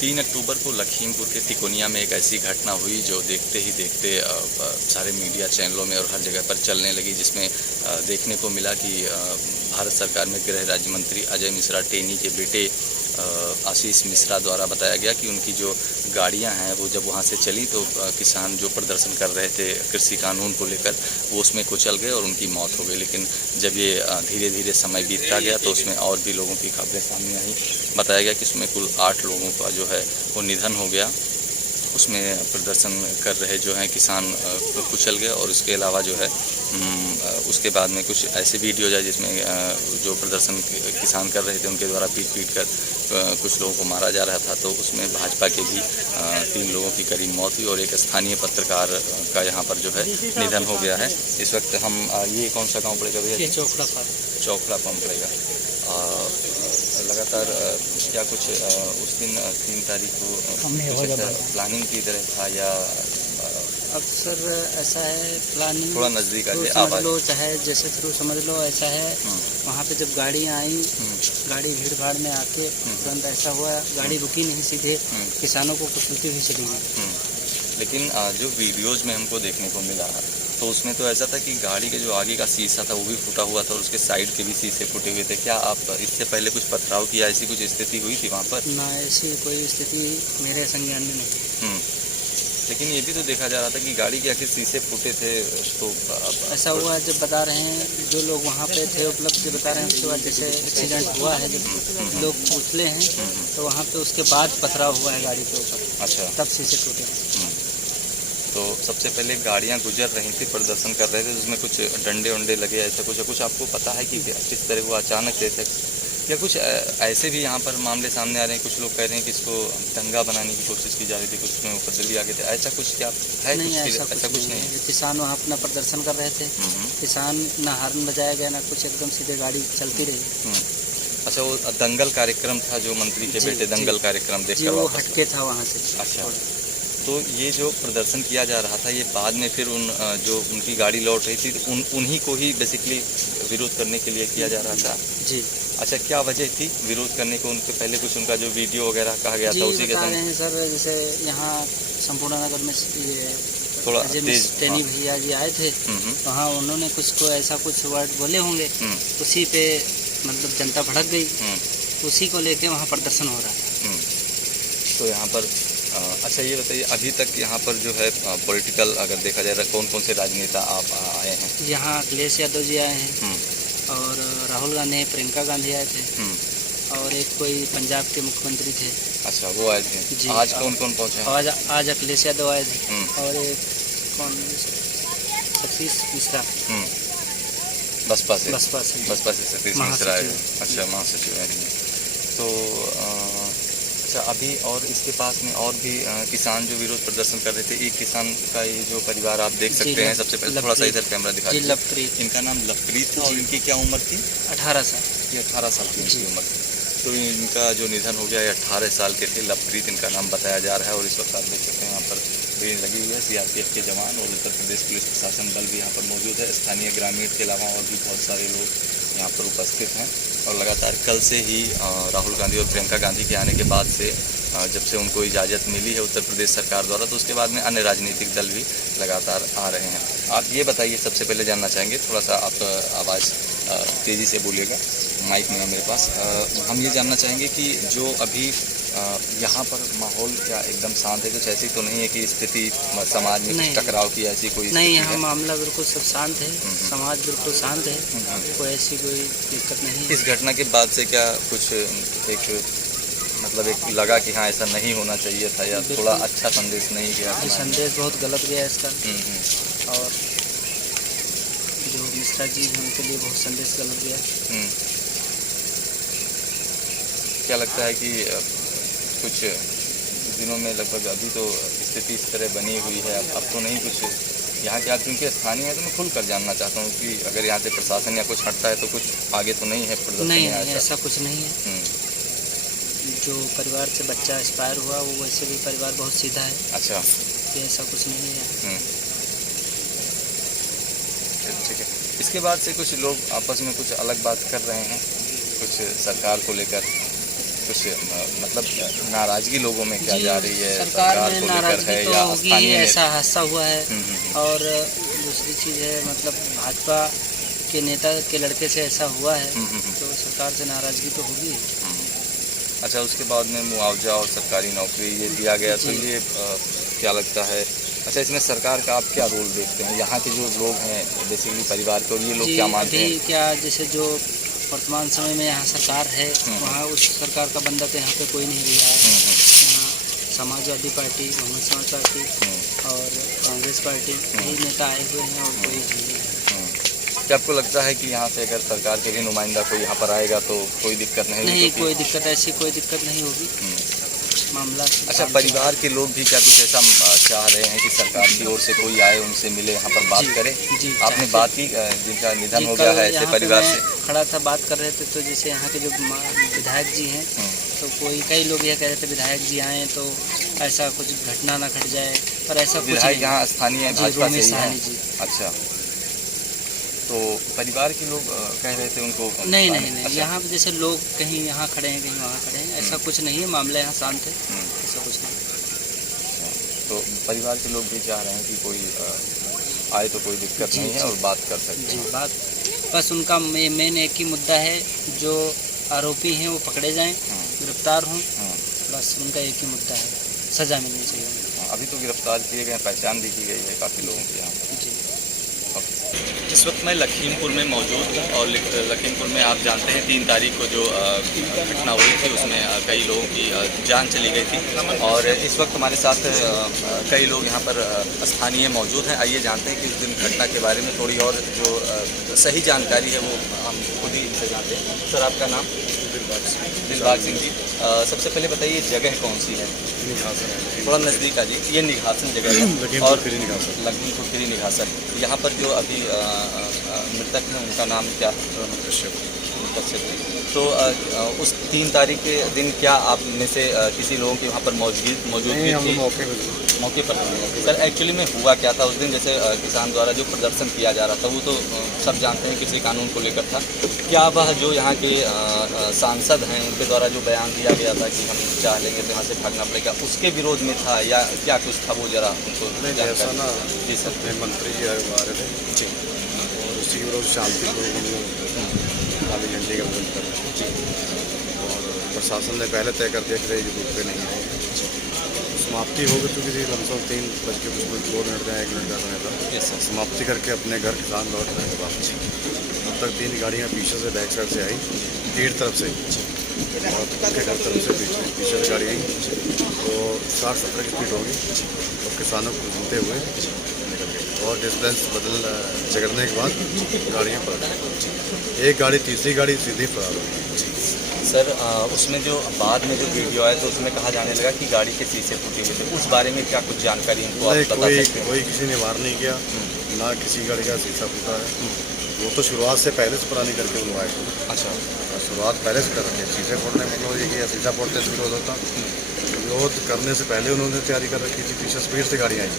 3 अक्टूबर को लखीमपुर के तिकोनिया में एक ऐसी घटना हुई जो देखते ही देखते सारे मीडिया चैनलों में और हर जगह पर चलने लगी, जिसमें देखने को मिला कि भारत सरकार में गृह राज्य मंत्री अजय मिश्रा टेनी के बेटे आशीष मिश्रा द्वारा बताया गया कि उनकी जो गाड़ियां हैं वो जब वहां से चली तो किसान जो प्रदर्शन कर रहे थे कृषि कानून को लेकर वो उसमें कुचल गए और उनकी मौत हो गई। लेकिन जब ये धीरे धीरे समय बीतता गया तो उसमें और भी लोगों की खबरें सामने आई। बताया गया कि उसमें कुल 8 लोगों का जो है वो निधन हो गया। उसमें प्रदर्शन कर रहे जो हैं किसान कुचल गए और उसके अलावा जो है उसके बाद में कुछ ऐसे वीडियोज है जिसमें जो प्रदर्शन किसान कर रहे थे उनके द्वारा पीट कर कुछ लोगों को मारा जा रहा था। तो उसमें भाजपा के भी 3 लोगों की करीब मौत हुई और एक स्थानीय पत्रकार का यहाँ पर जो है निधन हो गया है। इस वक्त हम ये कौन सा गाँव पड़ेगा भैया? चौखड़ा पंप पड़ेगा। लगातार क्या कुछ उस दिन 3 तारीख को प्लानिंग की तरह था या अक्सर ऐसा है प्लानिंग थोड़ा नज़दीक समझ लो, चाहे जैसे थ्रू समझ लो, ऐसा है वहाँ पे जब गाड़ियाँ आई, गाड़ी भीड़ भाड़ में आके तुरंत ऐसा हुआ, गाड़ी रुकी नहीं, सीधे किसानों को कुचलती हुई चली गई। लेकिन जो वीडियोज़ में हमको देखने को मिला तो उसमें तो ऐसा था कि गाड़ी के जो आगे का शीशा था वो भी फूटा हुआ था और उसके साइड के भी शीशे फूटे हुए थे। क्या आप इससे पहले कुछ पथराव की ऐसी कुछ स्थिति हुई थी वहाँ पर? ना, ऐसी कोई स्थिति मेरे संज्ञान में नहीं। लेकिन ये भी तो देखा जा रहा था कि गाड़ी के आखिर शीशे फूटे थे। तो ऐसा हुआ जब बता रहे हैं जो लोग वहाँ पे थे उपलब्ध, जो बता रहे हैं उसके बाद जैसे एक्सीडेंट हुआ है जब लोग उछले हैं तो वहाँ पे उसके बाद पथराव हुआ है गाड़ी के ऊपर। अच्छा, तब शीशे टूटे। तो सबसे पहले गाड़ियां गुजर रही थी, प्रदर्शन कर रहे थे, उसमें कुछ डंडे वंडे लगे, ऐसा कुछ आपको पता है कि किस तरह वो अचानक से या कुछ ऐसे भी यहाँ पर मामले सामने आ रहे हैं? कुछ लोग कह रहे हैं कि इसको दंगा बनाने की कोशिश की जा रही थी, कुछ में उपद्रवी आ गए थे, ऐसा कुछ क्या है? नहीं, ऐसा कुछ नहीं है। किसान वहाँ अपना प्रदर्शन कर रहे थे, किसान ना हॉर्न बजाया गया ना कुछ, एकदम सीधे गाड़ी चलती रही। अच्छा, वो दंगल कार्यक्रम था जो मंत्री के बेटे दंगल कार्यक्रम देखकर वो हटके था वहाँ से। अच्छा, तो ये जो प्रदर्शन किया जा रहा था ये बाद में फिर जो उनकी गाड़ी लौट रही थी तो उन्हीं को ही बेसिकली विरोध करने के लिए किया जा रहा था जी। अच्छा, क्या वजह थी विरोध करने को? उनके पहले कुछ उनका जो वीडियो वगैरह कहा गया था उसी के साथ सर, जैसे यहाँ संपूर्ण नगर में ये थोड़ा टेनी भैया जी आए थे, वहाँ उन्होंने कुछ को ऐसा कुछ वर्ड बोले होंगे, उसी पे मतलब जनता भड़क गई, उसी को लेके वहाँ प्रदर्शन हो रहा था। तो यहाँ पर अच्छा, ये बताइए अभी तक यहाँ पर जो है पॉलिटिकल अगर देखा जाए कौन कौन से राजनेता आप आए हैं? यहाँ अखिलेश यादव जी आए हैं और राहुल गांधी, प्रियंका गांधी आए थे और एक कोई पंजाब के मुख्यमंत्री थे। अच्छा, वो आए थे जी। आज कौन कौन पहुँचे? आज अखिलेश यादव आए थे और एक कौन, सतीश मिश्रा बसपा से सतीश मिश्रा आए। अच्छा, महासचिव आए। तो अच्छा, अभी और इसके पास में और भी किसान जो विरोध प्रदर्शन कर रहे थे, एक किसान का ये जो परिवार आप देख सकते हैं, सबसे पहले थोड़ा सा इधर कैमरा दिखा दीजिए। लवप्रीत, इनका नाम लवप्रीत था और इनकी क्या उम्र थी? 18 साल। ये 18 साल की इनकी उम्र थी। तो इनका जो निधन हो गया ये 18 साल के थे। लवप्रीत इनका नाम बताया जा रहा है और इस वक्त आप देख सकते हैं यहाँ पर भीड़ लगी हुई है। सीआरपीएफ के जवान और उत्तर प्रदेश पुलिस प्रशासन दल भी यहाँ पर मौजूद है। स्थानीय ग्रामीण के अलावा और भी बहुत सारे लोग यहाँ पर उपस्थित हैं और लगातार कल से ही राहुल गांधी और प्रियंका गांधी के आने के बाद से जब से उनको इजाज़त मिली है उत्तर प्रदेश सरकार द्वारा, तो उसके बाद में अन्य राजनीतिक दल भी लगातार आ रहे हैं। आप ये बताइए, सबसे पहले जानना चाहेंगे, थोड़ा सा आप आवाज़ तेज़ी से बोलिएगा, माइक नहीं है मेरे पास। हम ये जानना चाहेंगे कि जो अभी यहाँ पर माहौल क्या एकदम शांत है? कुछ ऐसी तो नहीं है कि स्थिति समाज में कुछ टकराव की ऐसी कोई नहीं? यहाँ मामला बिल्कुल सब शांत है, समाज बिल्कुल शांत है, कोई ऐसी कोई दिक्कत नहीं। इस घटना के बाद से क्या कुछ एक मतलब एक लगा कि हाँ ऐसा नहीं होना चाहिए था या थोड़ा अच्छा संदेश नहीं गया? संदेश बहुत गलत गया इसका और जो मिश्रा जी हैं उनके लिए बहुत संदेश गलत गया। क्या लगता है कि कुछ दिनों में लगभग अभी तो स्थिति इस तरह बनी हुई है, अब तो नहीं कुछ यहाँ के आप क्योंकि स्थानीय है तो मैं खुल कर जानना चाहता हूँ कि अगर यहाँ से प्रशासन या कुछ हटता है तो कुछ आगे तो नहीं है प्रदर्शन? नहीं, ऐसा कुछ नहीं है। जो परिवार से बच्चा एक्सपायर हुआ वो वैसे भी परिवार बहुत सीधा है। अच्छा, कि ऐसा कुछ नहीं है। ठीक है। इसके बाद से कुछ लोग आपस में कुछ अलग बात कर रहे हैं, कुछ सरकार को लेकर, कुछ कुछ मतलब नाराजगी लोगों में क्या जी, जा रही है, सरकार में को लेकर नाराजगी है तो या होगी ही, स्थानीय ऐसा हादसा हुआ है। हम्म। और दूसरी चीज़ है मतलब भाजपा के नेता के लड़के से ऐसा हुआ है, तो सरकार से नाराजगी तो होगी ही। अच्छा, उसके बाद में मुआवजा और सरकारी नौकरी ये दिया गया, तो जी। ये क्या लगता है? अच्छा, इसमें सरकार का आप क्या रोल देखते हैं? यहाँ के जो लोग हैं बेसिकली परिवार के, और ये लोग जी, क्या मानते अभी हैं? क्या जैसे जो वर्तमान समय में यहाँ सरकार है, वहाँ उस सरकार का बंदा तो यहाँ पे कोई नहीं दिया है। यहाँ समाजवादी पार्टी, बहुमत समाज पार्टी और कांग्रेस पार्टी यही नेता आए हुए हैं और कोई नहीं है। क्या आपको लगता है कि यहाँ से अगर सरकार के भी नुमाइंदा कोई यहाँ पर आएगा तो कोई दिक्कत नहीं होगी? नहीं, क्योंकि- कोई दिक्कत, ऐसी कोई दिक्कत नहीं होगी। मामला अच्छा, परिवार के लोग भी क्या कुछ ऐसा चाह रहे हैं कि सरकार की ओर से कोई आए, उनसे मिले, यहाँ पर बात जी, करे? जी, आपने चाहते बात की जिनका निधन जी, हो गया कल है ऐसे यहाँ पे परिवार मैं से? खड़ा था, बात कर रहे थे, तो जैसे यहाँ के जो विधायक जी हैं, तो कई लोग यह कह रहे थे विधायक जी आए तो ऐसा कुछ घटना ना घट जाए, पर ऐसा कुछ विधायक नहीं। यहाँ स्थानीय जी, भाजपा से रोमेश ही हैं? सहानी जी। अच्छा, तो परिवार के लोग कह रहे थे उनको नहीं नहीं नहीं, अच्छा। यहाँ पे जैसे लोग कहीं यहाँ खड़े हैं, कहीं वहाँ खड़े हैं, ऐसा कुछ नहीं है, मामला यहाँ शांत है, ऐसा कुछ नहीं। तो परिवार के लोग भी चाह रहे हैं कि कोई आए तो कोई दिक्कत जी, नहीं है जी। और बात कर सकते जी, हैं। बात बस उनका मेन एक ही मुद्दा है, जो आरोपी हैं वो पकड़े जाएं, गिरफ्तार हों, बस उनका एक ही मुद्दा है, सज़ा मिलनी चाहिए उनको। अभी तो गिरफ्तार किए गए, पहचान भी की गई है काफ़ी लोगों की यहाँ पर। जी। इस वक्त मैं लखीमपुर में मौजूद हूँ और लखीमपुर में आप जानते हैं 3 तारीख को जो घटना हुई थी उसमें कई लोगों की जान चली गई थी, और इस वक्त हमारे साथ कई लोग यहाँ पर स्थानीय मौजूद हैं। आइए जानते हैं कि उस दिन घटना के बारे में थोड़ी और जो सही जानकारी है वो हम खुद ही इनसे जानते हैं। सर, आपका नाम? दिलबाग सिंह जी। सबसे पहले बताइए जगह कौन सी है? थोड़ा नज़दीक आ जी। ये निघासन जगह है और लखीमपुर खीरी निघासन। यहाँ पर जो अभी मृतक हैं उनका नाम क्या? तो उस 3 तारीख के दिन क्या आप में से किसी लोगों की वहाँ पर मौजूदगी थी? मौके पर सर, एक्चुअली में हुआ क्या था उस दिन? जैसे किसान द्वारा जो प्रदर्शन किया जा रहा था वो तो सब जानते हैं किसी कानून को लेकर था। क्या वह जो यहाँ के सांसद हैं उनके द्वारा जो बयान दिया गया था कि हम चाह लेंगे तो यहाँ से भागना पड़ेगा, उसके विरोध में था या क्या कुछ था? वो जरा उनको जानकारी। जी सर। मंत्री जी आए आ रहे थे जी। और उसी के विरोध शांतिपूर्वक काली झंडी का विरोध कर रहे थे और प्रशासन ने पहले तय कर दिया कि ये रूट पे नहीं है। समाप्ति हो चुकी थी, लमसम 3 बज के कुछ 2 मिनट का 1 मिनट का समय था। समाप्ति करके अपने घर किसान लौट रहे थे वापस। तब तक 3 गाड़ियाँ पीछे से बैक साइड से आई, 1.5 तरफ से और उनके घर तरफ से पीछे से गाड़ी आई, तो 60-70 की स्पीड होगी और किसानों को घूमते हुए निकल गई और डिस्टेंस झगड़ने के बाद गाड़ियाँ पलट गई। एक गाड़ी, तीसरी गाड़ी सीधी फरार हो गई। सर, उसमें जो बाद में जो वीडियो आया तो उसमें कहा जाने लगा कि गाड़ी के शीशे फूटे हुए थे, उस बारे में क्या कुछ जानकारी इनको आप बता सकते हैं? कोई किसी ने वार नहीं किया, ना किसी गाड़ी का शीशा फूटा है। वो तो शुरुआत से पहले से पुरानी करके बुलवाए थे। अच्छा, शुरुआत पहले से कर रखे, शीशे फोड़ने मतलब ये कि शीशा फोड़ते से विरोध होता, विरोध करने से पहले उन्होंने तैयारी कर रखी थी। पीछे स्पीड से गाड़ी आई,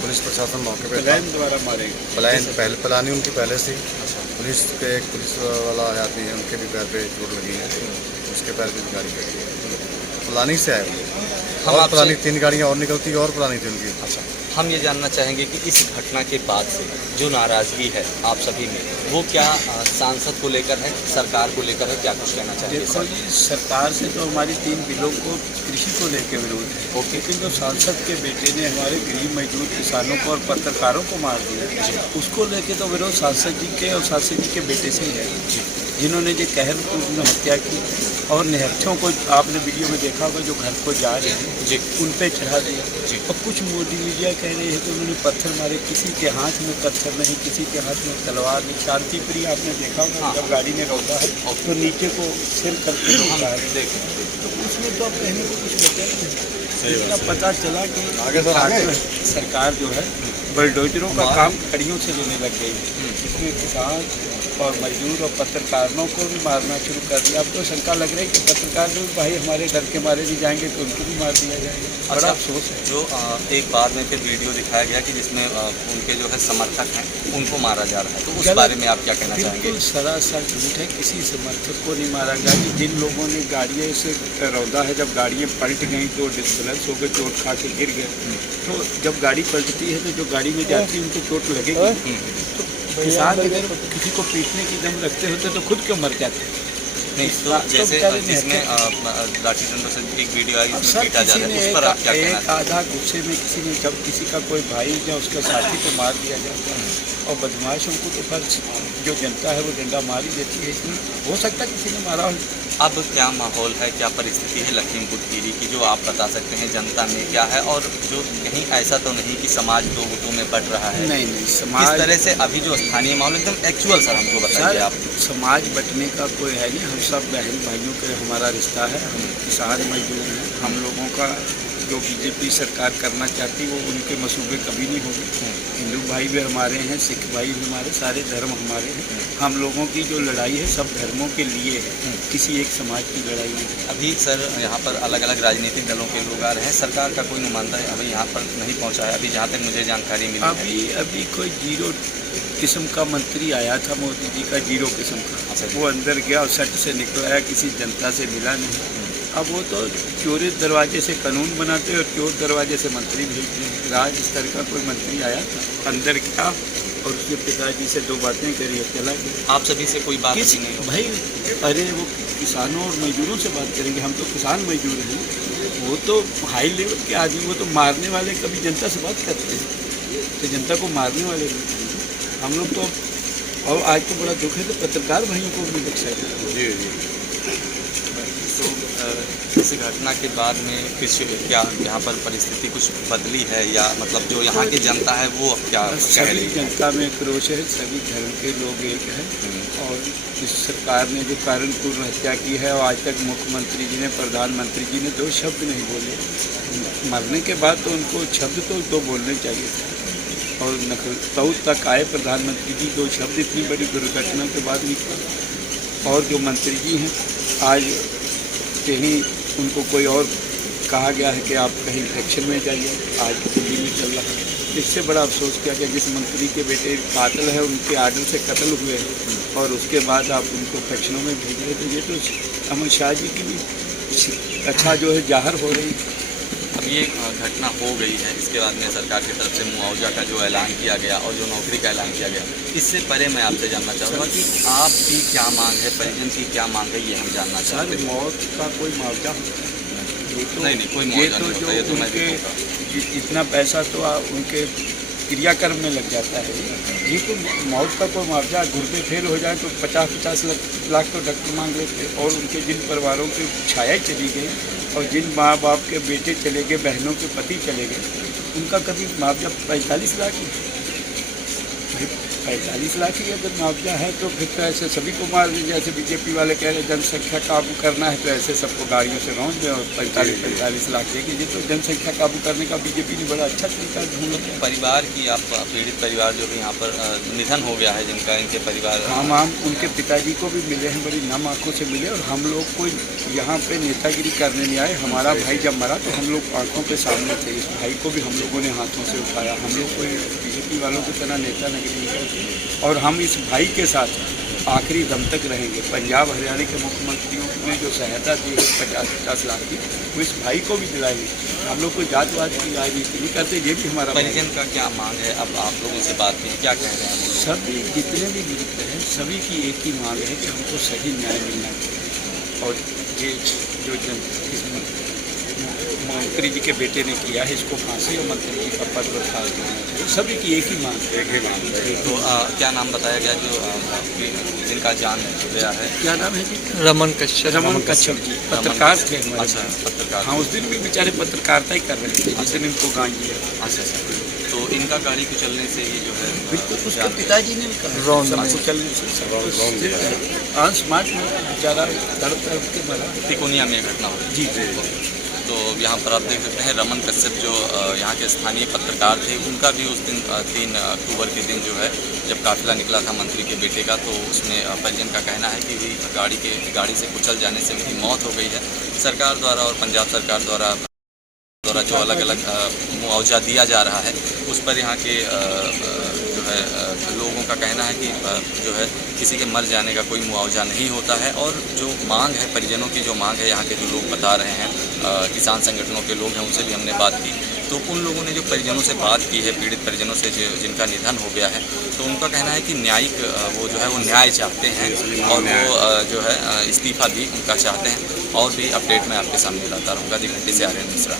पुलिस प्रशासन मौके पे द्वारा मारे प्लानिंग उनकी पहले से। पुलिस के एक पुलिस वाला आदमी है, उनके भी पैर पे चोट लगी है, उसके पैर पे भी गाड़ी कटी है। प्लानिंग से आए हम और पुरानी 3 गाड़ियाँ और निकलती और पुरानी थी उनकी। अच्छा, हम ये जानना चाहेंगे कि इस घटना के बाद से जो नाराज़गी है आप सभी में, वो क्या सांसद को लेकर है, सरकार को लेकर है, क्या कुछ कहना चाहिए? देखो जी, सरकार से तो हमारी 3 बिलों को कृषि को लेकर विरोध है, लेकिन जो सांसद के बेटे ने हमारे गरीब मजदूर किसानों को और पत्रकारों को मार दिया, उसको लेके तो विरोध सांसद जी के और सांसद जी के बेटे से ही है, जिन्होंने जो कहर में हत्या की और निहत्थों को आपने वीडियो में देखा होगा जो घर को जा रहे हैं जी, उन पे चढ़ा दिया। और कुछ मोदी मीडिया कह रहे हैं कि उन्होंने पत्थर मारे, किसी के हाथ में पत्थर नहीं, किसी के हाथ में तलवार नहीं। शांति प्रिय आपने देखा होगा जब गाड़ी में रोका है तो नीचे को सिर करके रोका है, तो उसमें तो अब कहने को कुछ बचा नहीं। लेकिन अब पता चला कि सरकार जो है बुलडोजरों का काम खड़ियों से लेने लग गई है, जिसमें किसान और मजदूर और पत्रकारों को भी मारना शुरू कर दिया। अब तो शंका लग रही है कि पत्रकार जो भाई हमारे डर के मारे नहीं जाएंगे तो उनको भी मार दिया जाएगा। बड़ा अफसोस है। जो एक बाद में फिर वीडियो दिखाया गया कि जिसमें उनके जो है समर्थक हैं उनको मारा जा रहा है, तो उस बारे में आप क्या कहना चाहेंगे? बिल्कुल सरासर झूठ है, किसी समर्थक को नहीं मारा गया। कि जिन लोगों ने गाड़ियों से रौदा है, जब गाड़ियाँ पलट गई तो डिस्बैलेंस हो गए, चोट खा के गिर गए, तो जब गाड़ी पलटती है तो जो गाड़ी में जाती है उनको चोट लगेगी। तो किसान अगर किसी को पीटने की दम रखते होते तो खुद क्यों मर जाते? नहीं, तो जैसे जिसमें लाठी डंडों से एक वीडियो आई उसमें पीटा जा रहा है, उस पर आप क्या कहना एक आधा गुस्से में किसी ने जब किसी का कोई भाई या उसका साथी को मार दिया जाता है और बदमाशों को तो पर जो जनता है वो डंडा मार ही देती है। इसमें हो सकता है किसी ने मारा हो। अब क्या माहौल है, क्या परिस्थिति है लखीमपुर खीरी की, जो आप बता सकते हैं जनता में क्या है, और जो कहीं ऐसा तो नहीं कि समाज दो गुटों में बट रहा है? नहीं, समाज किस तरह से अभी जो स्थानीय माहौल एकदम एक्चुअल सर हमको बताइए आप। समाज बटने का कोई है नहीं, हम सब बहन भाइयों के हमारा रिश्ता है। हम किसान मजदूर हैं। हम लोगों का जो बीजेपी सरकार करना चाहती वो उनके मसूबे कभी नहीं होंगे। हिंदू भाई भी हमारे हैं, सिख भाई भी हमारे, सारे धर्म हमारे हैं। हम लोगों की जो लड़ाई है सब धर्मों के लिए है, किसी एक समाज की लड़ाई नहीं। अभी सर यहाँ पर अलग अलग राजनीतिक दलों के लोग आ रहे हैं, सरकार का कोई नुमाइंदा अभी यहाँ पर नहीं पहुँचा है अभी, जहाँ तक मुझे जानकारी मिली। अभी कोई जीरो किस्म का मंत्री आया था मोदी जी का, जीरो किस्म का। अच्छा, वो अंदर गया और सट से निकलाया, किसी जनता से मिला नहीं। अब वो तो चोरी दरवाजे से कानून बनाते और चोर दरवाजे से मंत्री भेजते हैं। राज स्तर का कोई मंत्री आया था, अंदर गया और उसके पिताजी से दो बातें करी और चला गया। आप सभी से कोई बात नहीं हो भाई? अरे वो किसानों और मजदूरों से बात करेंगे, हम तो किसान मजदूर हैं। वो तो हाई लेवल के आदमी, वो तो मारने वाले कभी जनता से बात करते हैं, तो जनता को मारने वाले लोग हम लोग तो। और आज तो बड़ा दुख है तो पत्रकार भाइयों को भी दुख है। तो इस घटना के बाद में कुछ क्या यहाँ पर परिस्थिति कुछ बदली है, या मतलब जो यहाँ की जनता है वो अब क्या कह रही है? जनता में क्रोश है, सभी धर्म के लोग एक हैं। और इस सरकार ने जो कारणपूर्ण हत्या की है, और आज तक मुख्यमंत्री जी ने, प्रधानमंत्री जी ने दो शब्द नहीं बोले। मरने के बाद तो उनको शब्द तो दो बोलने चाहिए थे। और नकलतऊ तक आए प्रधानमंत्री जी, दो शब्द इतनी बड़ी दुर्घटना के बाद निकले। और जो मंत्री जी हैं, आज कहीं उनको कोई और कहा गया है कि आप कहीं इलेक्शन में जाइए, आज दिल्ली में चल रहा है। इससे बड़ा अफसोस किया गया, जिस मंत्री के बेटे कातिल है उनके आर्डर से कत्ल हुए हैं और उसके बाद आप उनको फैक्शनों में भेज रहे। तो ये तो अमित शाह जी की भी अच्छा जो है जाहिर हो रही है। अब ये घटना हो गई है, इसके बाद में सरकार की तरफ से मुआवजा का जो ऐलान किया गया और जो नौकरी का ऐलान किया गया, इससे परे मैं आपसे जानना चाहूँगा कि आपकी क्या मांग है, परिजन की क्या मांग है, ये हम जानना चाहते हैं। मौत का कोई मुआवजा नहीं, कोई मुआवजा नहीं होता, ये तो मैं उनके इतना पैसा तो उनके क्रियाकर्म में लग जाता है। ये तो मौत का कोई मुआवजा, गुर्दे फेल हो जाए तो 50-50 लाख तो डॉक्टर मांग लेते। और उनके जिन परिवारों की छाया चली गई और जिन माँ बाप के बेटे चले गए, बहनों के पति चले गए, उनका कभी मुआवजा 45 लाख ही? 45 लाख ही अगर मुआवजा है तो फिर तो ऐसे सभी को मार दें। जैसे बीजेपी वाले कह रहे जनसंख्या काबू करना है तो ऐसे सबको गाड़ियों से रौंद दें और 45 लाख देंगे। ये तो जनसंख्या काबू करने का बीजेपी ने बड़ा अच्छा तरीका ढूंढा। परिवार की, आप पीड़ित परिवार जो भी यहाँ पर निधन हो गया है जिनका, इनके परिवार, हम उनके पिताजी को भी मिले हैं, बड़ी नम आँखों से मिले। और हम लोग को यहाँ पे नेतागिरी करने नहीं आए। हमारा भाई जब मरा तो हम लोग आँखों के सामने थे, इस भाई को भी हम लोगों ने हाथों से उठाया। हम लोग कोई बीजेपी वालों की तरह नेता नहीं करते और हम इस भाई के साथ आखिरी दम तक रहेंगे। पंजाब हरियाणा के मुख्यमंत्रियों ने जो सहायता दी है 50-50 लाख की, वो इस भाई को भी दिलाएंगे। हम लोग कोई जातवाद की राजनीति नहीं करते, ये भी हमारा। परिजन का क्या मांग है? अब आप लोगों से बात की, क्या कह रहे हैं? सभी जितने भी मृत हैं सभी की एक ही मांग है कि हमको सही न्याय मिलना चाहिए। और ये जो मंत्री जी के बेटे ने किया है, इसको फांसी और मंत्री जी का पद बर्खास्त करना चाहिए। सभी की एक ही मांग है। तो क्या नाम बताया गया जो जिनका जान गया है? क्या नाम है जी? रमन कश्यप जी, पत्रकार थे। अच्छा, पत्रकार। हाँ, उस दिन भी बेचारे पत्रकारिता ही कर रहे थे जिस दिन इनको गांज दिया। अच्छा, तो इनका गाड़ी कुचलने से ही जो है बिल्कुल उसके पिताजी ने भी कहा कुचलने से अनस्मार्ट में बेचारा तड़प के मरा। तिकोनिया में घटना हुई। जी। तो यहाँ पर आप देख सकते हैं रमन कश्यप जो यहाँ के स्थानीय पत्रकार थे, उनका भी उस दिन 3 अक्टूबर के दिन जो है जब काफिला निकला था मंत्री के बेटे का, तो उसमें परिजन का कहना है कि गाड़ी से कुचल जाने से उनकी मौत हो गई है। सरकार द्वारा और पंजाब सरकार द्वारा जो अलग अलग मुआवजा दिया जा रहा है उस पर यहाँ के जो है लोगों का कहना है कि जो है किसी के मर जाने का कोई मुआवजा नहीं होता है। और जो मांग है, परिजनों की जो मांग है, यहाँ के जो लोग बता रहे हैं, किसान संगठनों के लोग हैं, उनसे भी हमने बात की, तो उन लोगों ने जो परिजनों से बात की है, पीड़ित परिजनों से जिनका निधन हो गया है, तो उनका कहना है कि न्यायिक वो जो है वो न्याय चाहते हैं और वो जो है इस्तीफा भी उनका चाहते हैं। और भी अपडेट मैं आपके सामने लाता रहूँगा। दी घंटे से आर्यन मिश्रा।